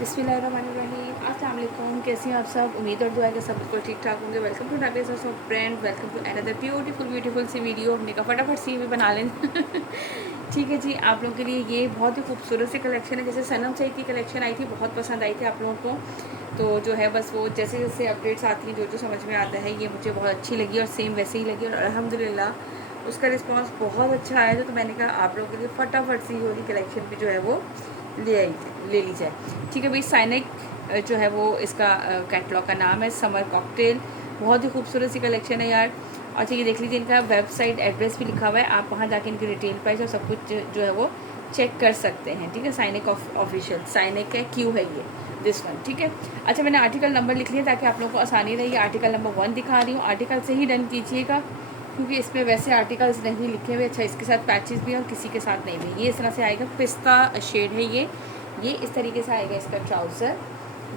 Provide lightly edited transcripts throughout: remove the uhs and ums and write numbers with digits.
बिस्मिल्लाहिर्रहमानिर्रहीम। अस्सलाम वालेकुम। कैसे हैं आप सब? उम्मीद और दुआ है कि सब बिल्कुल ठीक ठाक होंगे। वेलकम टू नाबिस of brand, welcome to another beautiful sea video. हमने कहा फटाफट सी भी बना लें। ठीक है जी, आप लोगों के लिए ये बहुत ही खूबसूरत सी कलेक्शन है। जैसे सनम सईद की कलेक्शन आई थी, बहुत पसंद आई थी आप लोगों को। तो जो है बस वो जैसे जैसे अपडेट्स आती हैं, जो जो समझ में आता है, ये मुझे बहुत अच्छी लगी और सेम वैसे ही लगी और अल्हम्दुलिल्लाह उसका रिस्पांस बहुत अच्छा आया था। तो मैंने कहा आप लोगों के लिए फटाफट सी वाली कलेक्शन भी जो है वो ले ली जाए। ठीक है भाई, साइनिक जो है वो इसका कैटलॉग का नाम है, समर कॉकटेल। बहुत ही खूबसूरत सी कलेक्शन है यार। अच्छा ये देख लीजिए, इनका वेबसाइट एड्रेस भी लिखा हुआ है, आप वहाँ जाके इनकी रिटेल प्राइस और सब कुछ जो है वो चेक कर सकते हैं। ठीक है, साइनिक ऑफिशियल, साइनिक है, क्यू है ये दिस वन। ठीक है, अच्छा मैंने आर्टिकल नंबर लिख लिया ताकि आप लोगों को आसानी रही। आर्टिकल नंबर 1 दिखा रही हूँ, आर्टिकल से ही डन कीजिएगा क्योंकि इसमें वैसे आर्टिकल्स नहीं लिखे हुए। अच्छा इसके साथ पैचेस भी हैं और किसी के साथ नहीं भी। ये इस तरह से आएगा, पिस्ता शेड है ये इस तरीके से आएगा इसका ट्राउज़र।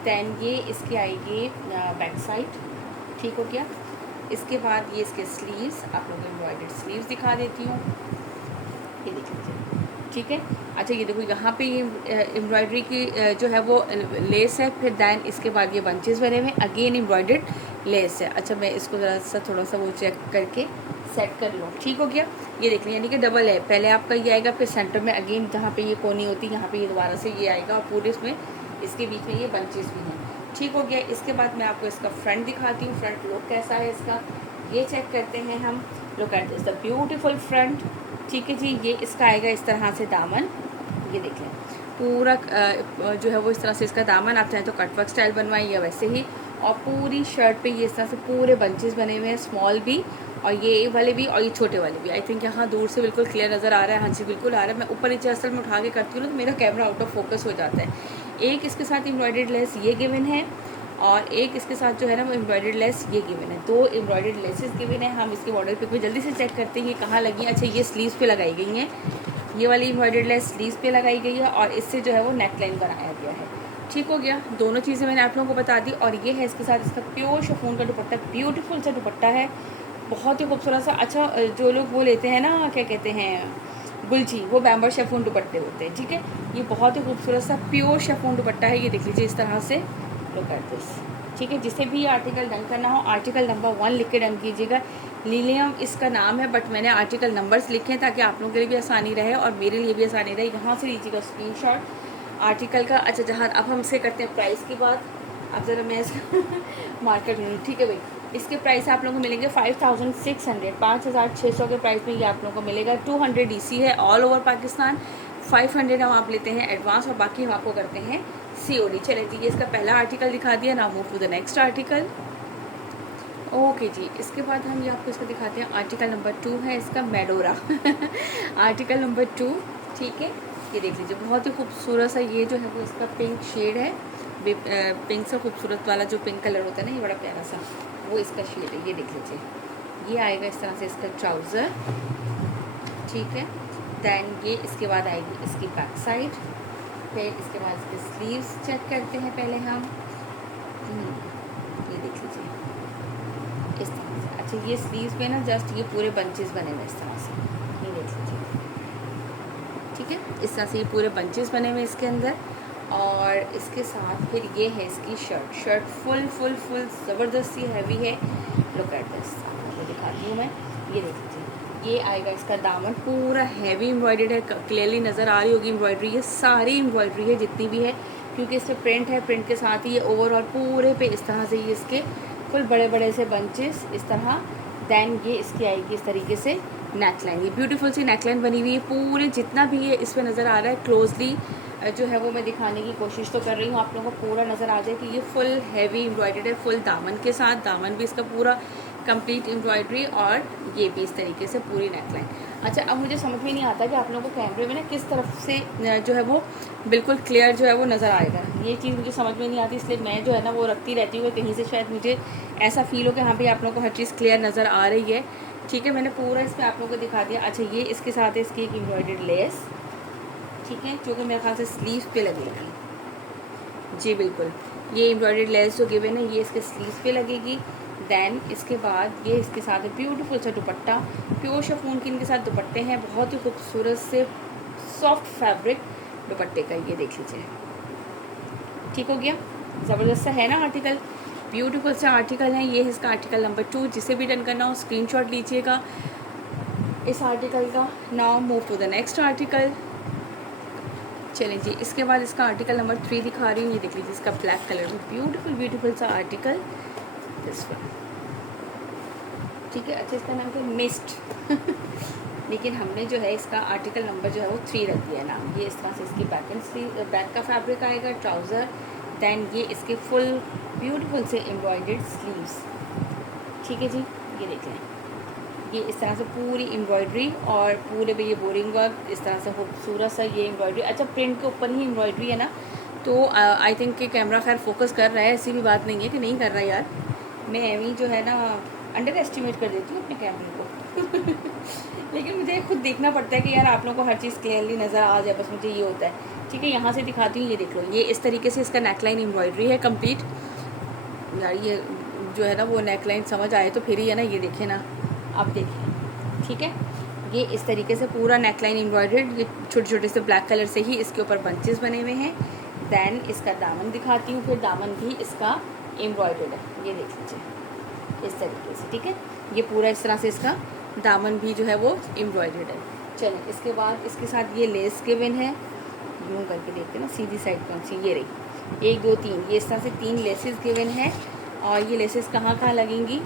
दैन ये इसकी आएगी बैक साइड। ठीक हो गया। इसके बाद ये इसके स्लीव्स, आप लोगों को एम्ब्रॉयडर्ड स्लीव्स दिखा देती हूँ, ये देख लीजिए। ठीक है, अच्छा ये देखो यहाँ पे ये एम्ब्रॉयडरी की जो है वो लेस है। फिर दैन इसके बाद ये बंचेस बने हुए, अगेन एम्ब्रॉयडर्ड लेस है। अच्छा मैं इसको ज़रा सा थोड़ा सा वो चेक करके सेट कर लूँ। ठीक हो गया, ये देख लिया, यानी कि डबल है। पहले आपका ये आएगा, फिर सेंटर में अगेन जहाँ पे ये कोनी होती है यहाँ पे ये दोबारा से ये आएगा और पूरे इसमें इसके बीच में ये बंचेस भी हैं। ठीक हो गया। इसके बाद मैं आपको इसका फ्रंट दिखाती हूँ, फ्रंट लुक कैसा है इसका, ये चेक करते हैं हम। Look at this the beautiful front. ठीक है जी, ये इसका आएगा इस तरह से दामन, ये देख लें पूरा जो है वो इस तरह से इसका दामन। आप चाहें तो कटवर्क स्टाइल बनवाएं या वैसे ही। और पूरी शर्ट पे ये इस तरह से पूरे बंचेस बने हुए हैं, स्मॉल भी और ये वाले भी और ये छोटे वाले भी। आई थिंक यहाँ दूर से बिल्कुल क्लियर नज़र आ रहा है। हाँ जी बिल्कुल आ रहा है। मैं ऊपर नीचे असल में उठा के करती हूँ ना तो मेरा कैमरा आउट ऑफ फोकस हो जाता है। एक इसके साथ एम्ब्रॉयडर्ड लेस ये गिवन है और एक इसके साथ जो है ना वो एम्ब्रॉयडर्ड लेस ये गिवन है। 2 एम्ब्रॉयडर्ड लेसेस गिवन है। हम इसके मॉडल पिक में जल्दी से चेक करते हैं ये कहाँ लगी। अच्छा ये स्लीव्स पे लगाई गई हैं, ये वाली एम्ब्रॉयडर्ड लेस स्लीव्स पे लगाई गई है और इससे जो है वो नेकलाइन बनाया गया है। ठीक हो गया, दोनों चीज़ें मैंने आप लोगों को बता दी। और ये है इसके साथ इसका प्योर शिफॉन का दुपट्टा, ब्यूटीफुल सा दुपट्टा है, बहुत ही खूबसूरत सा। अच्छा जो लोग वो लेते हैं ना, क्या कहते हैं, गुलची, वो बैम्बर शेफून दुपट्टे होते हैं। ठीक है, ये बहुत ही खूबसूरत सा प्योर शेफून दुपट्टा है, ये देख लीजिए इस तरह से। Look at this. ठीक है, जिसे भी आर्टिकल डन करना हो आर्टिकल नंबर 1 लिख के डन कीजिएगा। लीलियम इसका नाम है, बट मैंने आर्टिकल नंबर्स लिखे हैं ताकि आप लोगों के लिए भी आसानी रहे और मेरे लिए भी आसानी रहे। यहाँ से लीजिएगा स्क्रीनशॉट आर्टिकल का। अच्छा जहाँ अब हम इससे करते हैं प्राइस की बात, अब ज़रा मैं इसका मार्केट में। ठीक है भाई, इसके प्राइस आप लोगों को मिलेंगे 5600, 5600 के प्राइस में ये आप लोगों को मिलेगा। 200 DC है ऑल ओवर पाकिस्तान, 500 हम आप लेते हैं एडवांस और बाकी हम आपको करते हैं COD। चले जी, ये इसका पहला आर्टिकल दिखा दिया ना, move to the next article. Okay जी, इसके बाद हम ये आपको इसका दिखाते हैं। आर्टिकल नंबर 2 है इसका मेडोरा आर्टिकल नंबर 2। ठीक है, ये देख लीजिए बहुत ही खूबसूरत सा ये जो है वो इसका पिंक शेड है। पिंक सा खूबसूरत वाला जो पिंक कलर होता है ना, ये बड़ा प्यारा सा वो इसका शेड है। ये देख लीजिए, ये आएगा इस तरह से इसका ट्राउज़र। ठीक है, दैन ये इसके बाद आएगी इसकी बैक साइड। फिर इसके बाद इसके स्लीव्स चेक करते हैं पहले हम। ये देख लीजिए इस तरह से। अच्छा ये स्लीव्स पे ना जस्ट ये पूरे बंचेस बने हुए इस तरह से, ये देख लीजिए। ठीक है, इस तरह से ये पूरे बंचेस बने हुए इसके अंदर। और इसके साथ फिर ये है इसकी शर्ट फुल ज़बरदस्ती हैवी है। लुक एट दिस, आपको दिखाती हूँ मैं, ये देख लीजिए। ये आएगा इसका दामन, पूरा हैवी एम्ब्रॉयडर्ड है, क्लियरली नज़र आ रही होगी एम्ब्रॉयडरी। ये सारी एम्ब्रॉयडरी है जितनी भी है, क्योंकि इस पर प्रिंट है। प्रिंट के साथ ही ये ओवरऑल पूरे पे इस तरह से ये इसके फुल बड़े बड़े से बंचेस इस तरह। दैन ये इसकी आएगी इस तरीके से नेकलाइन, ये ब्यूटीफुल सी नेकलाइन बनी हुई है। पूरे जितना भी ये इस पर नज़र आ रहा है क्लोजली जो है वो मैं दिखाने की कोशिश तो कर रही हूँ, आप लोगों को पूरा नज़र आ जाए कि ये फुल हैवी एम्ब्रॉयडर्ड है, फुल दामन के साथ। दामन भी इसका पूरा कंप्लीट एम्ब्रॉयडरी और ये भी इस तरीके से पूरी नेकलाइन। अच्छा अब मुझे समझ में नहीं आता कि आप लोगों को कैमरे में ना किस तरफ से जो है वो बिल्कुल क्लियर जो है वो नज़र आएगा। ये चीज़ मुझे समझ में नहीं आती, इसलिए मैं जो है ना वो रखती रहती हूँ, कहीं से शायद मुझे ऐसा फील हो कि हाँ भाई आप लोगों को हर चीज़ क्लियर नज़र आ रही है। ठीक है, मैंने पूरा इस पर आप लोगों को दिखा दिया। अच्छा ये इसके साथ है इसकी एक एम्ब्रॉयडर्ड लेस। ठीक है, जो कि मेरे ख्याल से स्लीव पे लगेगी। जी बिल्कुल, ये एम्ब्रॉयडर्ड लेस जो गिवन है ये इसके स्लीव पे लगेगी। दैन इसके बाद ये इसके साथ ब्यूटीफुल सा दुपट्टा, प्योर शिफॉन के इनके साथ दुपट्टे हैं, बहुत ही खूबसूरत से सॉफ्ट फैब्रिक दुपट्टे का, ये देख लीजिए। ठीक हो गया, ज़बरदस्त सा है ना आर्टिकल, ब्यूटीफुल सा आर्टिकल है। ये है इसका आर्टिकल नंबर 2। जिसे भी डन करना हो स्क्रीनशॉट लीजिएगा इस आर्टिकल का। Now move to the next article. चलें जी, इसके बाद इसका आर्टिकल नंबर 3 दिखा रही हूँ। ये देख लीजिए, इसका ब्लैक कलर में ब्यूटीफुल ब्यूटीफुल सा आर्टिकल दिस वन, ठीक है। अच्छा, इसका नाम क्या, मिस्ट लेकिन हमने जो है इसका आर्टिकल नंबर जो है वो 3 रख दिया नाम। ये इस तरह से इसकी बैक का फैब्रिक आएगा, ट्राउज़र, दैन ये इसके फुल ब्यूटीफुल से एम्ब्रॉयडर्ड स्लीव्स, ठीक है जी। ये देख लें, ये इस तरह से पूरी एम्ब्रॉयडरी और पूरे पे ये बोरिंग वर्क, इस तरह से खूबसूरत सा ये एम्ब्रॉयडरी। अच्छा, प्रिंट के ऊपर ही एम्ब्रॉयडरी है ना, तो आई थिंक कि कैमरा खैर फोकस कर रहा है, ऐसी भी बात नहीं है कि नहीं कर रहा यार। मैं एवी जो है ना अंडर एस्टिमेट कर देती हूँ अपने कैमरे को लेकिन मुझे खुद देखना पड़ता है कि यार आप लोगों को हर चीज़ क्लियरली नज़र आ जाए, बस मुझे ये होता है। ठीक है, यहाँ से दिखाती हूँ, ये देख लो, ये इस तरीके से इसका नेकलाइन एम्ब्रॉयडरी है कंप्लीट। यार ये जो है ना वो नेकलाइन समझ आए तो फिर ही है ना, ये देखें ना, आप देखिए, ठीक है। ये इस तरीके से पूरा नेकलाइन एम्ब्रॉयडर्ड, ये छोटे छोटे से ब्लैक कलर से ही इसके ऊपर बंचेस बने हुए हैं। दैन इसका दामन दिखाती हूँ, फिर दामन भी इसका एम्ब्रॉयडर्ड है, ये देख लीजिए इस तरीके से, ठीक है। ये पूरा इस तरह से इसका दामन भी जो है वो एम्ब्रॉयडर्ड है। चलिए, इसके बाद इसके साथ ये लेस गिवन है, यूँ करके देखते हैं ना सीधी साइड कौन सी, ये रही 1 2 3, ये इस तरह से 3 लेसेस गिवन है। और ये लेसेस कहाँ कहाँ लगेंगी,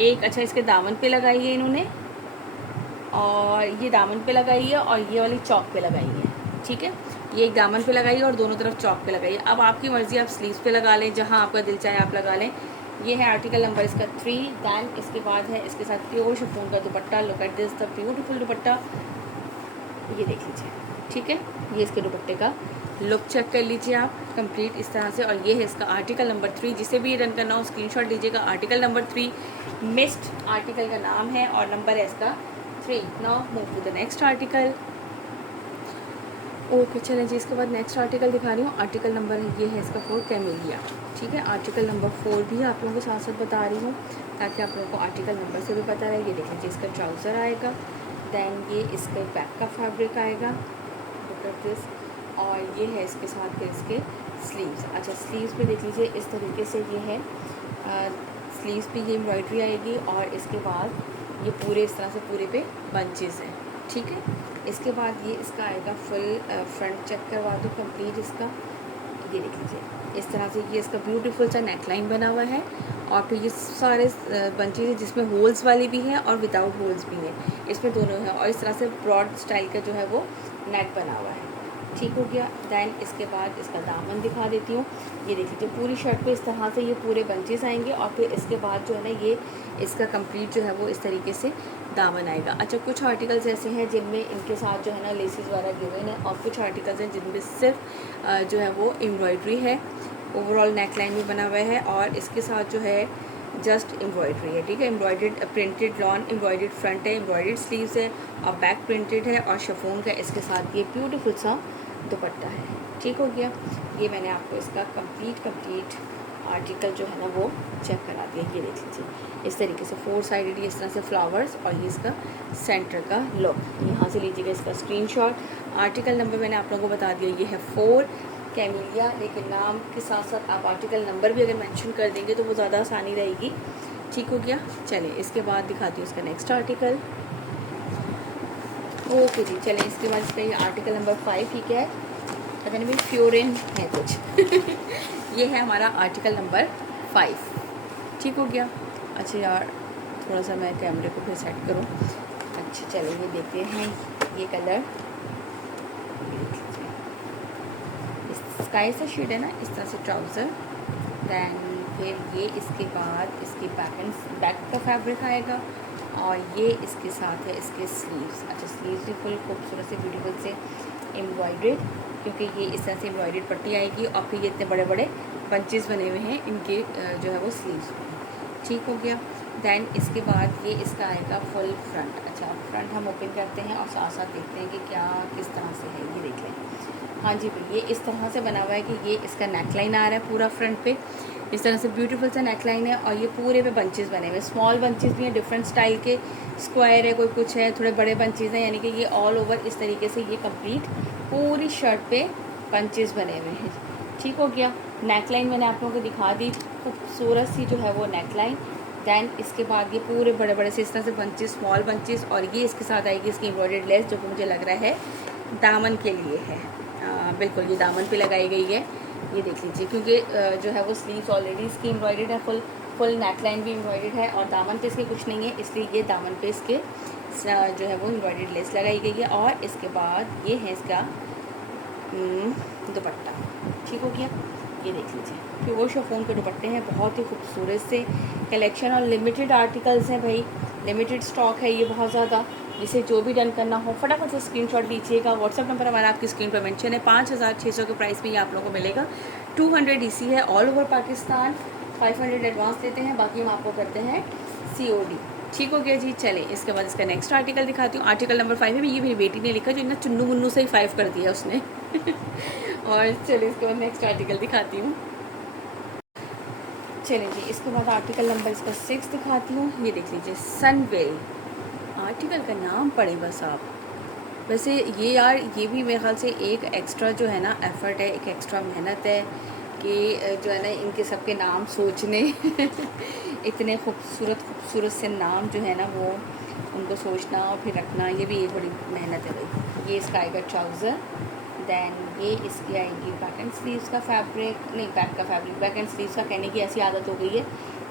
एक अच्छा इसके दामन पे लगाई है इन्होंने, और ये दामन पे लगाई है, और ये वाली चौक पे लगाई है, ठीक है। ये एक दामन पे लगाई है और दोनों तरफ चौक पे लगाई है। अब आपकी मर्ज़ी, आप स्लीव्स पे लगा लें, जहाँ आपका दिल चाहे आप लगा लें। ये है आर्टिकल नंबर इसका 3। दैन इसके बाद है इसके साथ प्योर शिफॉन का दुपट्टा। Look at this, the beautiful दुपट्टा, ये देख लीजिए, ठीक है। ये इसके दुपट्टे का लुक चेक कर लीजिए आप कंप्लीट इस तरह से। और ये है इसका आर्टिकल नंबर 3। जिसे भी रन करना हो स्क्रीनशॉट लीजिएगा। आर्टिकल नंबर 3 मिस्ट आर्टिकल का नाम है और नंबर है इसका 3। Now move to the next article. Okay, चलें जी, इसके बाद नेक्स्ट आर्टिकल दिखा रही हूँ। आर्टिकल नंबर ये है इसका 4, कैमेलिया, ठीक है। आर्टिकल नंबर 4 भी आप लोगों को साथ साथ बता रही हूँ ताकि आप लोगों को आर्टिकल नंबर से भी पता रहे। ये देख लीजिए, इसका ट्राउज़र आएगा, दैन ये इसका बैक का फैब्रिक आएगा, लुक एट दिस, और ये है इसके साथ फिर इसके स्लीव्स। अच्छा, स्लीव्स पे देख लीजिए इस तरीके से ये है, स्लीव्स पे ये एम्ब्रॉयडरी आएगी, और इसके बाद ये पूरे इस तरह से पूरे पे बंचेस हैं, ठीक है। इसके बाद ये इसका आएगा फुल फ्रंट चेक करवा दो कंप्लीट इसका, ये देख लीजिए इस तरह से ये इसका ब्यूटीफुल सा नेकलाइन बना हुआ है, और फिर ये सारे बंचेस हैं जिसमें होल्स वाली भी है और विदाउट होल्स भी है, इसमें दोनों है। और इस तरह से ब्रॉड स्टाइल का जो है वो नेक बना हुआ है, ठीक हो गया। दैन इसके बाद इसका दामन दिखा देती हूँ। ये देख लीजिए पूरी शर्ट पे इस तरह से ये पूरे बंचेस आएंगे, और फिर इसके बाद जो है ना ये इसका कंप्लीट जो है वो इस तरीके से दामन आएगा। अच्छा, कुछ आर्टिकल्स ऐसे हैं जिनमें इनके साथ जो है ना लेसेस वगैरह गिवन है, और कुछ आर्टिकल्स हैं जिनमें सिर्फ जो है वो एम्ब्रॉयडरी है। ओवरऑल नेकलाइन भी बना हुआ है, और इसके साथ जो है जस्ट एम्ब्रॉयडरी है, ठीक है। Embroidered printed lawn embroidered front है, एम्ब्रॉयडर्ड स्लीव्स है, और बैक प्रिंटेड है, और शिफॉन का इसके साथ ये ब्यूटीफुल सा दुपट्टा है, ठीक हो गया। ये मैंने आपको इसका कंप्लीट आर्टिकल जो है ना वो चेक करा दिया। ये देख लीजिए इस तरीके से 4 साइडेड इस तरह से फ्लावर्स, और ये इसका सेंटर का लुक। यहाँ से लीजिएगा इसका स्क्रीनशॉट। आर्टिकल नंबर मैंने आप लोगों को बता दिया, ये है 4 कैमेलिया, लेकिन नाम के साथ साथ आप आर्टिकल नंबर भी अगर मेंशन कर देंगे तो वो ज़्यादा आसानी रहेगी, ठीक हो गया। चलिए, इसके बाद दिखाती हूँ इसका नेक्स्ट आर्टिकल। ओके जी, चलें, इसके बाद इसका ये आर्टिकल नंबर 5 ही क्या है, पता नहीं भाई, फ्योरिन है कुछ ये है हमारा आर्टिकल नंबर 5, ठीक हो गया। अच्छा यार, थोड़ा सा मैं कैमरे को फिर सेट करूँ। अच्छा, चलो ये देखते हैं ये कलर, स्काई सा शेड है ना, इस तरह से ट्राउज़र। दैन फिर ये इसके बाद इसकी बैक का फैब्रिक आएगा, और ये इसके साथ है इसके स्लीव्स। अच्छा, स्लीव्स भी फुल खूबसूरत से ब्यूटीफुल से एम्ब्रॉयडर्ड, क्योंकि ये इस तरह से एम्ब्रॉयडर्ड पट्टी आएगी, और फिर ये इतने बड़े बड़े बंचेस बने हुए हैं इनके जो है वो स्लीव्स में, ठीक हो गया। दैन इसके बाद ये इसका आएगा फुल फ्रंट। अच्छा, फ्रंट हम ओपन करते हैं और साथ साथ देखते हैं कि क्या किस तरह से है, ये देख लें। हाँ जी भाई, ये इस तरह से बना हुआ है कि ये इसका नेकलाइन आ रहा है पूरा फ्रंट पे, इस तरह से ब्यूटीफुल सा नेकलाइन है, और ये पूरे पे बंचेस बने हुए हैं। स्मॉल बंचेस भी हैं, डिफरेंट स्टाइल के, स्क्वायर है, कोई कुछ है, थोड़े बड़े बंचेस हैं, यानी कि ये ऑल ओवर इस तरीके से ये कंप्लीट पूरी शर्ट पे बंचेस बने हुए हैं, ठीक हो गया। नेक लाइन मैंने आप लोगों को दिखा दी, खूबसूरत सी जो है वो नेक लाइन। दैन इसके बाद ये पूरे बड़े बड़े से इस तरह से बंचेस, स्मॉल बंचेस, और ये इसके साथ आएगी इसकी एम्ब्रॉयडर्ड लेस, जो कि मुझे लग रहा है दामन के लिए है। बिल्कुल ये दामन पे लगाई गई है, ये देख लीजिए, क्योंकि जो है वो स्लीव्स ऑलरेडी इसकी एम्ब्रॉयडर्ड है, फुल नेक लाइन भी एम्ब्रॉयडर्ड है, और दामन पे इसके कुछ नहीं है, इसलिए ये दामन पे इसके जो है वो एम्ब्रॉयडर्ड लेस लगाई गई है। और इसके बाद ये है इसका दुपट्टा। ठीक हो गया, ये देख लीजिए, प्योर शिफॉन के दुपट्टे हैं, बहुत ही खूबसूरत से कलेक्शन, और लिमिटेड आर्टिकल्स हैं भाई, लिमिटेड स्टॉक है ये बहुत ज़्यादा। जिसे जो भी डन करना हो फटाफट से स्क्रीनशॉट लीजिएगा। व्हाट्सअप नंबर हमारा आपकी स्क्रीन पर मेंशन है। 5600 के प्राइस में ये आप लोगों को मिलेगा। 200 DC है ऑल ओवर पाकिस्तान। 500 एडवांस लेते हैं, बाकी हम आपको करते हैं COD। ठीक हो गया जी। चलें, इसके बाद इसका नेक्स्ट आर्टिकल दिखाती हूँ। आर्टिकल नंबर 5 है, ये मेरी बेटी ने लिखा, जो इतना चुन्नू मुन्नू से ही 5 कर दिया उसने और चलिए इसके बाद नेक्स्ट आर्टिकल दिखाती हूँ। चलें जी, इसके बाद आर्टिकल नंबर इसका 6 दिखाती हूँ। ये देख लीजिए, सनवेल। आर्टिकल का नाम पढ़े बस आप। वैसे ये यार, ये भी मेरे ख्याल से एक एक्स्ट्रा जो है ना एफ़र्ट है, एक एक्स्ट्रा मेहनत है कि जो है ना इनके सबके नाम सोचने इतने खूबसूरत से नाम जो है ना वो उनको सोचना और फिर रखना, ये भी एक बड़ी मेहनत है भाई। ये इसका आएगा ट्राउज़र। दैन ये इसकी आएगी बैक एंड स्लीव्स का फैब्रिक, नहीं बैक का फैब्रिक, बैक एंड स्लीव्स का कहने की ऐसी आदत हो गई है।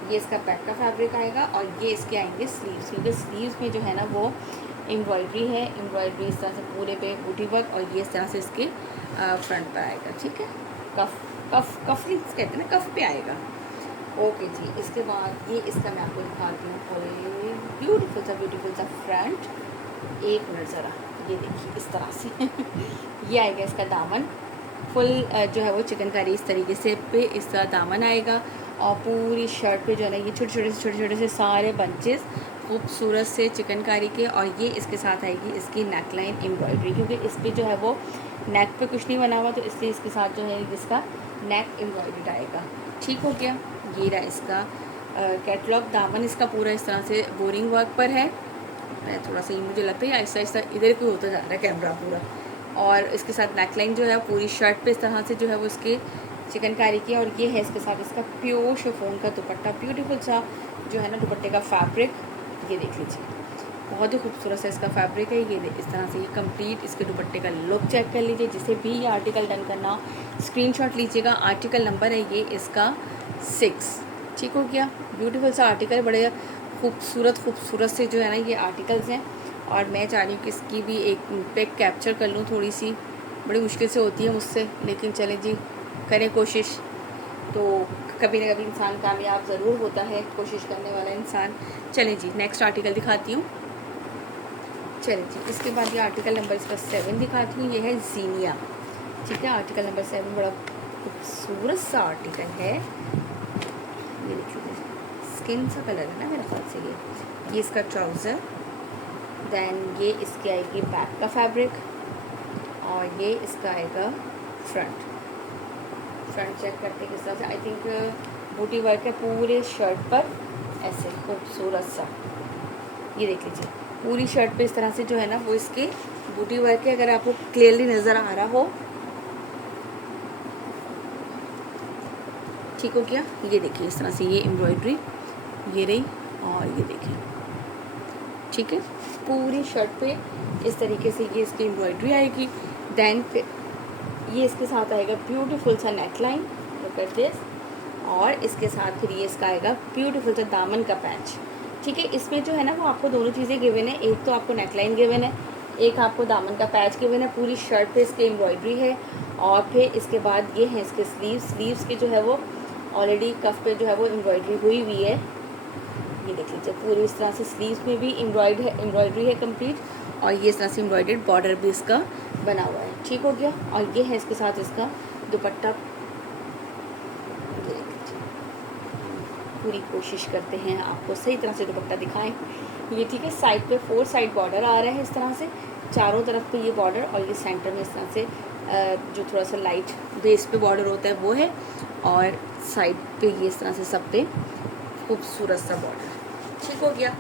ये इसका बैक का फैब्रिक आएगा, और ये इसके आएंगे स्लीव्स, क्योंकि स्लीव्स में जो है ना वो एम्ब्रॉयडरी है। एम्ब्रॉयडरी इस तरह से पूरे पे बूटी वर्क, और ये इस तरह से इसके फ्रंट पर आएगा। ठीक है, कफलिंग्स कहते हैं ना, कफ पे आएगा। ओके जी। इसके बाद ये इसका मैं आपको दिखाती हूँ, ब्यूटीफुल सा फ्रंट। एक मिनट ज़रा, ये देखिए इस तरह से ये आएगा इसका दामन, फुल जो है वो चिकनकारी इस तरीके से पे इस तरह दामन आएगा, और पूरी शर्ट पे जो है ना ये छोटे छोटे से सारे बंचेस खूबसूरत से चिकनकारी के। और ये इसके साथ आएगी इसकी नेक लाइन एम्ब्रॉयडरी, क्योंकि इस पर जो है वो नेक पे कुछ नहीं बना हुआ, तो इसलिए इसके साथ जो है इसका नेक एम्ब्रॉयडर्ड आएगा। ठीक हो गया। ये रहा इसका कैटलॉग। दामन इसका पूरा इस तरह से बोरिंग वर्क पर है। थोड़ा सा ये मुझे लगता है ऐसा इधर को होता जा रहा है कैमरा पूरा। और इसके साथ नेकलाइन जो है पूरी शर्ट पे इस तरह से जो है वो इसके चिकनकारी की। और ये है इसके साथ इसका प्योर शिफॉन का दुपट्टा, ब्यूटीफुल सा जो है ना दुपट्टे का फैब्रिक। ये देख लीजिए, बहुत ही खूबसूरत सा इसका फैब्रिक है। ये इस तरह से ये कंप्लीट इसके दुपट्टे का लुक चेक कर लीजिए। जिसे भी ये आर्टिकल डन करना स्क्रीनशॉट लीजिएगा। आर्टिकल नंबर है ये इसका 6। ठीक हो गया। ब्यूटीफुल सा आर्टिकल, बड़े खूबसूरत से जो है ना ये आर्टिकल्स हैं। और मैं चाह रही हूँ कि इसकी भी एक पिक कैप्चर कर लूँ, थोड़ी सी बड़ी मुश्किल से होती है मुझसे, लेकिन चले जी करें कोशिश, तो कभी ना कभी इंसान कामयाब ज़रूर होता है, कोशिश करने वाला इंसान। चलें जी, नेक्स्ट आर्टिकल दिखाती हूँ। चलें जी, इसके बाद ये आर्टिकल नंबर इसका 7 दिखाती हूँ। ये है जीनिया। ठीक है, आर्टिकल नंबर 7 बड़ा खूबसूरत सा आर्टिकल है। ये देखिए, स्किन सा कलर है ना मेरे ख्याल से। ये इसका ट्राउज़र। दैन ये इसकी आएगी बैक का फैब्रिक, और ये इसका आएगा फ्रंट चेक करते किस तरह से। आई थिंक बूटी वर्क है पूरे शर्ट पर, ऐसे खूबसूरत सा। ये देख लीजिए, पूरी शर्ट पे इस तरह से जो है ना वो इसके बूटी वर्क है। अगर आपको क्लियरली नज़र आ रहा हो, ठीक हो गया। ये देखिए इस तरह से ये एम्ब्रॉयडरी ये रही, और ये देखिए, ठीक है, पूरी शर्ट पे इस तरीके से ये इसकी एम्ब्रॉयडरी आएगी। दैन ये इसके साथ आएगा ब्यूटीफुल सा neck line, look at this. और इसके साथ फिर ये इसका आएगा ब्यूटीफुल सा दामन का पैच। ठीक है, इसमें जो है ना वो आपको दोनों चीज़ें गिवन है। एक तो आपको नेक लाइन गिवन है, एक आपको दामन का पैच गिवन है। पूरी शर्ट पे इसकी एम्ब्रॉयडरी है। और फिर इसके बाद ये है इसके स्लीव्स के जो है वो ऑलरेडी कफ पे जो है वो एम्ब्रॉयडरी हुई हुई है। ये देख लीजिए, पूरी इस तरह से स्लीव्स में भी एम्ब्रॉयडरी है कंप्लीट, और ये इस तरह से एम्ब्रॉयडर्ड बॉर्डर भी इसका बना हुआ है। ठीक हो गया। और ये है इसके साथ इसका दुपट्टा। पूरी कोशिश करते हैं आपको सही तरह से दुपट्टा दिखाएं। ये ठीक है, साइड पे 4 साइड बॉर्डर आ रहा है इस तरह से, चारों तरफ पे ये बॉर्डर, और ये सेंटर में इस तरह से जो थोड़ा सा लाइट बेस पे बॉर्डर होता है वो है, और साइड पे ये इस तरह से सब पे खूबसूरत सा बॉर्डर। ठीक हो गया।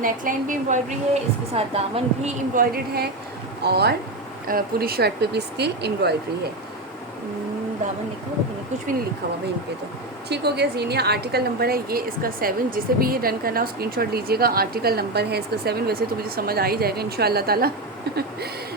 नेकलाइन भी एम्ब्रॉयडरी है, इसके साथ दामन भी एम्ब्रॉयडर्ड है, और पूरी शर्ट पे भी इसकी एम्ब्रॉयडरी है। दामन लिखा हुआ नहीं, कुछ भी नहीं लिखा हुआ भाई इन पे तो। ठीक हो गया। ज़ीनिया आर्टिकल नंबर है ये इसका 7। जिसे भी ये डन करना हो स्क्रीनशॉट लीजिएगा। आर्टिकल नंबर है इसका 7। वैसे तो मुझे समझ आ ही जाएगा इंशाअल्लाह ताला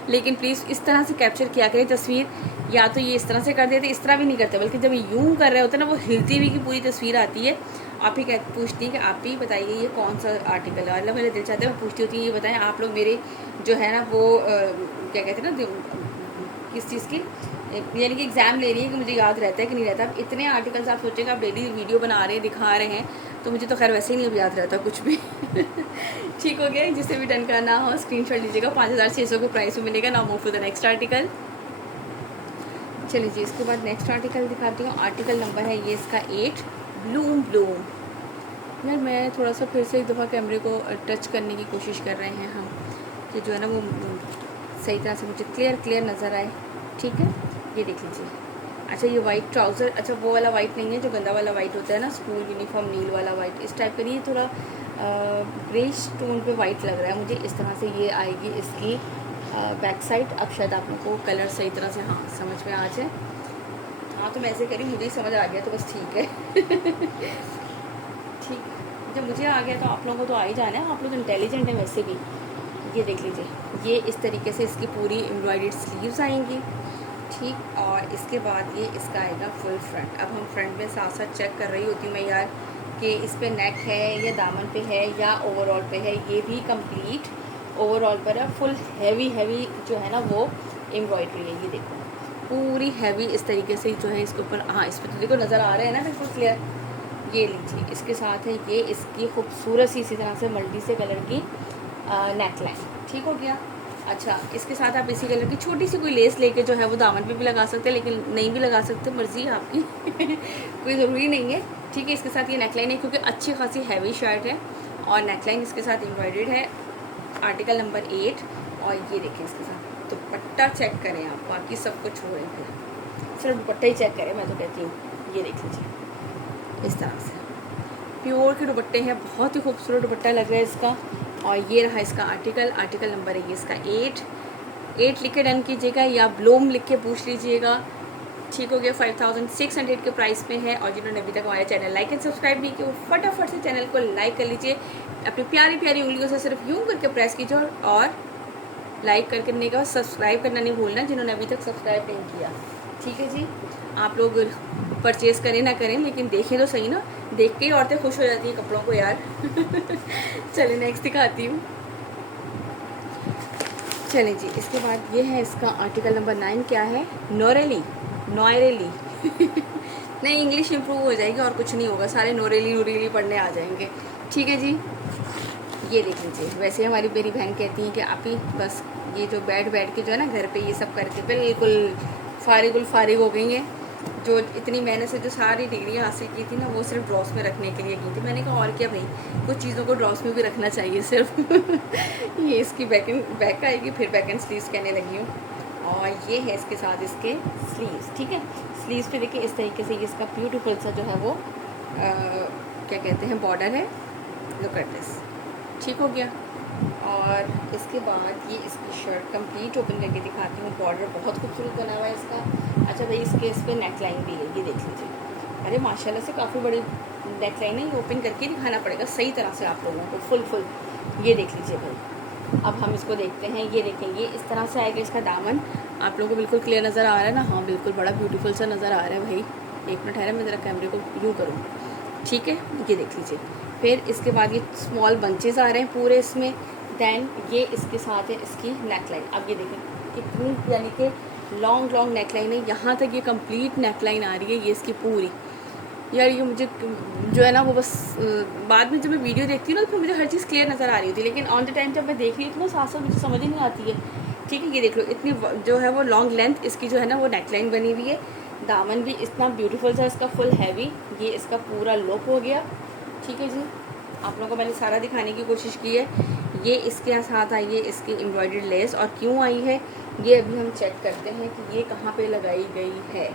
लेकिन प्लीज़ इस तरह से कैप्चर किया करें तस्वीर। या तो ये इस तरह से कर देते, इस तरह भी नहीं करते, बल्कि जब यूँ कर रहे होते हैं ना वो हिलती हुई की पूरी तस्वीर आती है। आप ही पूछती हैं कि आप ही बताइए ये कौन सा आर्टिकल है। मतलब मेरे दिल चाहते हैं मैं पूछती होती है ये बताएं आप लोग मेरे जो है ना वो क्या कहते हैं ना किस चीज़ की, यानी कि एग्ज़ाम ले रही है कि मुझे याद रहता है कि नहीं रहता। अब इतने आर्टिकल्स आप सोचेंगे आप डेली वीडियो बना रहे हैं दिखा रहे हैं, तो मुझे तो खैर वैसे ही नहीं अब याद रहता कुछ भी ठीक हो गया। जिसे भी डन करना हो स्क्रीनशॉट लीजिएगा। 5600 के प्राइस में मिलेगा। Now move to the next article. चलिए जी, इसके बाद नेक्स्ट आर्टिकल दिखाती हूँ। आर्टिकल नंबर है ये इसका 8, ब्लूम ब्लूम। यार मैं थोड़ा सा फिर से एक दफ़ा कैमरे को टच करने की कोशिश कर रहे हैं हम, कि जो है ना वो सही तरह से मुझे क्लियर नज़र आए। ठीक है, ये देख लीजिए। अच्छा ये वाइट ट्राउज़र, अच्छा वो वाला वाइट नहीं है जो गंदा वाला वाइट होता है ना, स्कूल यूनिफॉर्म नील वाला वाइट, इस टाइप का नहीं है। थोड़ा ग्रेश टोन पे वाइट लग रहा है मुझे। इस तरह से ये आएगी इसकी बैक साइड। अब शायद आप लोगों को कलर सही तरह से हाँ समझ में आ जाए। हाँ तो मैं ऐसे करी, मुझे ही समझ आ गया तो बस ठीक है ठीक, जब मुझे आ गया तो आप लोगों को तो आ ही जाना है। आप लोग इंटेलिजेंट हैं वैसे भी। ये देख लीजिए, ये इस तरीके से इसकी पूरी एम्ब्रॉयडर्ड स्लीव्स आएंगी। ठीक, और इसके बाद ये इसका आएगा फुल फ्रंट। अब हम फ्रंट में साथ साथ चेक कर रही होती हूँ मैं यार कि इस पे नेक है या दामन पे है या ओवरऑल पे है। ये भी कंप्लीट ओवरऑल पर है। फुल हैवी जो है ना वो एम्ब्रॉयडरी है। ये देखो पूरी हैवी इस तरीके से जो है इसके ऊपर। हाँ इस पर तो देखो नज़र आ रहा है ना बिल्कुल क्लियर। ये लीजिए, इसके साथ है ये इसकी खूबसूरत सी इसी तरह से मल्टी से कलर की नेक लाइन। ठीक हो गया। अच्छा इसके साथ आप इसी कलर की छोटी सी कोई लेस लेके जो है वो दामन पे भी लगा सकते हैं, लेकिन नहीं भी लगा सकते, मर्ज़ी है आपकी कोई ज़रूरी नहीं है। ठीक है, इसके साथ ये नेकलाइन है क्योंकि अच्छी खासी हैवी शर्ट है और नेकलाइन इसके साथ एम्ब्रॉयडर्ड है। Article number 8। और ये देखें इसके साथ दुपट्टा चेक करें आप, बाकी सब कुछ छोड़ें, फिर सिर्फ दुपट्टा ही चेक करें मैं तो कहती हूँ। ये देख लीजिए इस तरह से प्योर के दुपट्टे हैं, बहुत ही खूबसूरत दुपट्टा लग रहा है इसका। और ये रहा इसका आर्टिकल नंबर है ये इसका 8 लिख के डन कीजिएगा या ब्लूम लिख के पूछ लीजिएगा। ठीक हो गया। 5600 के प्राइस में है। और जिन्होंने अभी तक हमारे चैनल लाइक एंड सब्सक्राइब नहीं किया वो फटाफट से चैनल को लाइक कर लीजिए। अपनी प्यारी प्यारी उंगलियों से सिर्फ यूँ करके प्रेस कीजिए और लाइक करने का सब्सक्राइब करना नहीं भूलना जिन्होंने अभी तक सब्सक्राइब नहीं किया। ठीक है जी, आप लोग परचेज़ करें ना करें लेकिन देखें तो सही ना, देख के ही औरतें खुश हो जाती हैं कपड़ों को यार चलिए नेक्स्ट दिखाती हूँ। चलें जी, इसके बाद ये है इसका आर्टिकल नंबर 9। क्या है? नॉयरेली नहीं इंग्लिश इंप्रूव हो जाएगी और कुछ नहीं होगा, सारे नूरेली पढ़ने आ जाएंगे। ठीक है जी, ये देख लीजिए। वैसे हमारी मेरी बहन कहती हैं कि आप ही बस ये जो बैठ के जो है ना घर पे ये सब करके बिल्कुल फारिग हो गई हैं। जो इतनी मेहनत से जो सारी डिग्रियाँ हासिल की थी ना वो सिर्फ ड्रॉस में रखने के लिए की थी। मैंने कहा और क्या भाई, कुछ चीज़ों को ड्रॉस में भी रखना चाहिए सिर्फ ये इसकी बैक आएगी, फिर बैक एंड स्लीव्स कहने लगी हूँ। और ये है इसके साथ इसके स्लीव्स। ठीक है, स्लीव्स पे देखिए इस तरीके से ये इसका ब्यूटीफुल सा जो है वो क्या कहते हैं बॉर्डर है। Look at this. ठीक हो गया। और इसके बाद ये इसकी शर्ट कंप्लीट ओपन करके दिखाती हूँ। बॉर्डर बहुत खूबसूरत बना हुआ है इसका। अच्छा भाई इसके इस पर नेक लाइन भी है, ये देख लीजिए। अरे माशाल्लाह से काफ़ी बड़ी नेक लाइन है। ये ओपन करके दिखाना पड़ेगा सही तरह से आप लोगों को फुल। ये देख लीजिए भाई। अब हम इसको देखते हैं। ये देखें ये इस तरह से आएगा इसका दामन। आप लोगों को बिल्कुल क्लियर नज़र आ रहा है ना? हाँ बिल्कुल, बड़ा ब्यूटीफुल सा नज़र आ रहा है भाई। एक मिनट ठहरा, मैं ज़रा कैमरे को यूँ करूँ। ठीक है, ये देख लीजिए। फिर इसके बाद ये स्मॉल बंचेस आ रहे हैं पूरे इसमें। दैन ये इसके साथ है इसकी नेक लाइन। अब ये देखें कितनी यानी कि लॉन्ग नेक लाइन है, यहाँ तक ये कंप्लीट नेक लाइन आ रही है ये इसकी पूरी। यार ये मुझे जो है ना वो बस बाद में जब मैं वीडियो देखती हूँ ना तो फिर मुझे हर चीज़ क्लियर नज़र आ रही होती है, लेकिन ऑन द टाइम जब मैं देख रही थी ना साथ साथ मुझे समझ ही नहीं आती है। ठीक है, ये देख लो इतनी जो है वो लॉन्ग लेंथ इसकी जो है ना वो नेक लाइन बनी हुई है। दामन भी इतना ब्यूटीफुल सा इसका फुल हैवी, ये इसका पूरा लुक हो गया। ठीक है जी, आप लोगों को मैंने सारा दिखाने की कोशिश की है। ये इसके साथ आई है इसकी एम्ब्रॉयडर्ड लेस, और क्यों आई है ये अभी हम चेक करते हैं कि ये कहाँ पे लगाई गई है।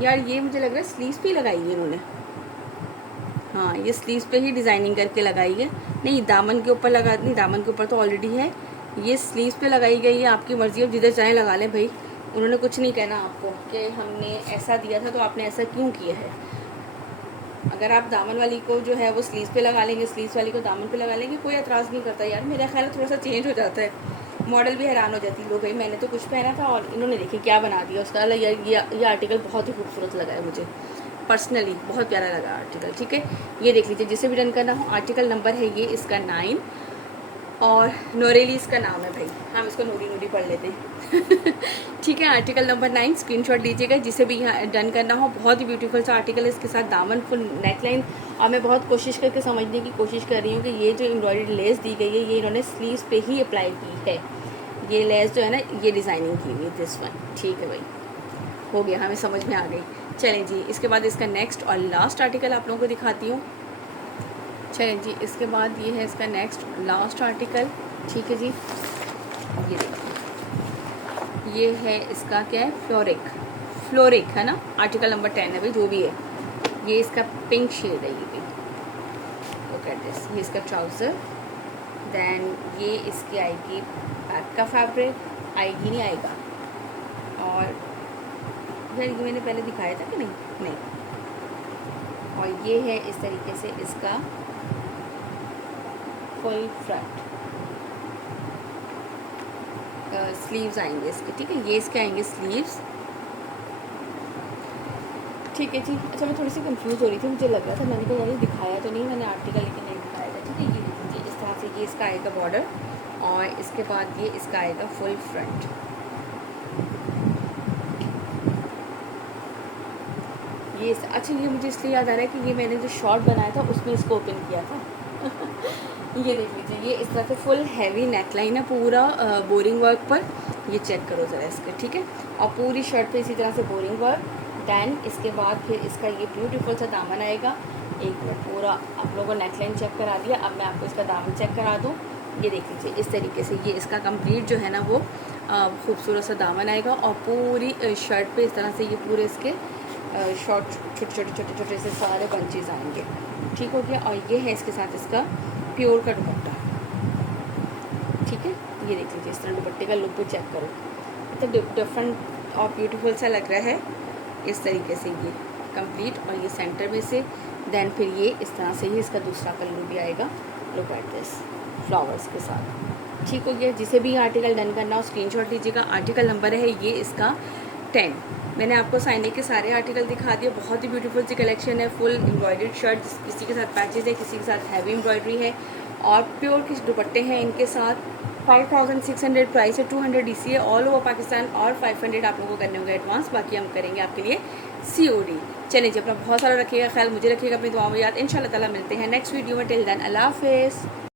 यार ये मुझे लग रहा है स्लीव्स पे लगाई है इन्होंने। हाँ ये स्लीव्स पे ही डिज़ाइनिंग करके लगाई है। नहीं दामन के ऊपर दामन के ऊपर तो ऑलरेडी है, ये स्लीव्स पे लगाई गई है। आपकी मर्ज़ी, अब जिधर चाहें लगा लें भाई, उन्होंने कुछ नहीं कहना आपको कि हमने ऐसा दिया था तो आपने ऐसा क्यों किया है। अगर आप दामन वाली को जो है वो स्लीव्स पे लगा लेंगे, स्लीव्स वाली को दामन पे लगा लेंगे, कोई एतराज़ नहीं करता। यार मेरा ख्याल है थोड़ा सा चेंज हो जाता है, मॉडल भी हैरान हो जाती है, लोग भाई मैंने तो कुछ पहना था और इन्होंने देखिए क्या बना दिया उसका। ये आर्टिकल बहुत ही खूबसूरत लगा है मुझे पर्सनली, बहुत प्यारा लगा आर्टिकल। ठीक है, ये देख लीजिए, जिसे भी डन करना हो। आर्टिकल नंबर है ये इसका 9 और नोरेली इसका नाम है भाई, हम इसको नूरी नूरी पढ़ लेते हैं। ठीक है, आर्टिकल नंबर 9 स्क्रीनशॉट लीजिएगा जिसे भी यहाँ डन करना हो। बहुत ही ब्यूटीफुल सा आर्टिकल है, इसके साथ दामन फुल नेकलाइन। और मैं बहुत कोशिश करके समझने की कोशिश कर रही हूँ कि ये जो एम्ब्रॉयडरी लेस दी गई है ये इन्होंने स्लीव्स पे ही अप्लाई की है। ये लेस जो है ना ये डिज़ाइनिंग की हुई है दिस वन। ठीक है भाई, हो गया, हमें समझ में आ गई। चलें जी, इसके बाद इसका नेक्स्ट और लास्ट आर्टिकल आप लोगों को दिखाती हूँ। चलें जी, इसके बाद ये है इसका नेक्स्ट लास्ट आर्टिकल। ठीक है जी, ये देखिए, ये है इसका क्या है, फ्लोरिक है ना, आर्टिकल नंबर 10 है भाई, जो भी है। ये इसका पिंक शेड है ये भी, लुक एट दिस। ये इसका ट्राउज़र, देन ये इसकी आएगी बैक का फैब्रिक, आएगी नहीं आएगा। और यार ये मैंने पहले दिखाया था कि नहीं। और ये है इस तरीके से इसका फुल फ्रंट स्लीव्स आएंगे इसके। ठीक है, ये इसके आएंगे स्लीव्स। ठीक है जी, अच्छा मैं थोड़ी सी कंफ्यूज हो रही थी, मुझे लग रहा था मैंने कहा ये दिखाया तो नहीं मैंने आर्टिकल, लेकिन नहीं दिखाया था। ठीक है, ये देखिए इस तरह से ये इसका आएगा बॉर्डर और इसके बाद ये इसका आएगा फुल फ्रंट। ये अच्छा, ये मुझे इसलिए याद आ रहा है कि ये मैंने जो शॉर्ट बनाया था उसमें इसको ओपन किया था। ये देख लीजिए, ये इस तरह से फुल हैवी नेकलाइन है पूरा बोरिंग वर्क पर। ये चेक करो ज़रा इसका। ठीक है, और पूरी शर्ट पे इसी तरह से बोरिंग वर्क। दैन इसके बाद फिर इसका ये ब्यूटीफुल सा दामन आएगा। एक मिनट, पूरा आप लोगों को नेकलाइन चेक करा दिया, अब मैं आपको इसका दामन चेक करा दूँ। ये देख लीजिए, इस तरीके से ये इसका कंप्लीट जो है ना वो खूबसूरत सा दामन आएगा और पूरी शर्ट पे इस तरह से ये पूरे इसके शॉर्ट छोटे से सारे बंचेज आएंगे। ठीक हो गया, और ये है इसके साथ इसका प्योर का दुपट्टा। ठीक है, ये देख लीजिए, इस तरह दुपट्टे का लुक भी चेक करो, मतलब डिफरेंट और ब्यूटीफुल सा लग रहा है। इस तरीके से ये कंप्लीट, और ये सेंटर में से देन फिर ये इस तरह से ही इसका दूसरा कलर भी आएगा, लुक एट दिस, फ्लावर्स के साथ। ठीक हो गया, जिसे भी आर्टिकल डन करना हो स्क्रीनशॉट लीजिएगा। आर्टिकल नंबर है ये इसका 10। मैंने आपको साइने के सारे आर्टिकल दिखा दिए। बहुत ही ब्यूटीफुल सी कलेक्शन है, फुल एम्ब्रॉयडर्ड शर्ट, किसी के साथ पैचेज है, किसी के साथ हैवी एम्ब्रॉयडरी है, और प्योर के दुपट्टे हैं इनके साथ। 5600 प्राइस है, 200 DC है ऑल ओवर पाकिस्तान, और 500 आप लोगों को करने होंगे एडवांस, बाकी हम करेंगे आपके लिए COD। चलिए जी, अपना बहुत सारा रखिएगा ख्याल, मुझे रखिएगा अपनी दुआ में याद। इंशाल्लाह ताला मिलते हैं नेक्स्ट वीडियो में। टिल देन अल्लाह हाफिज़।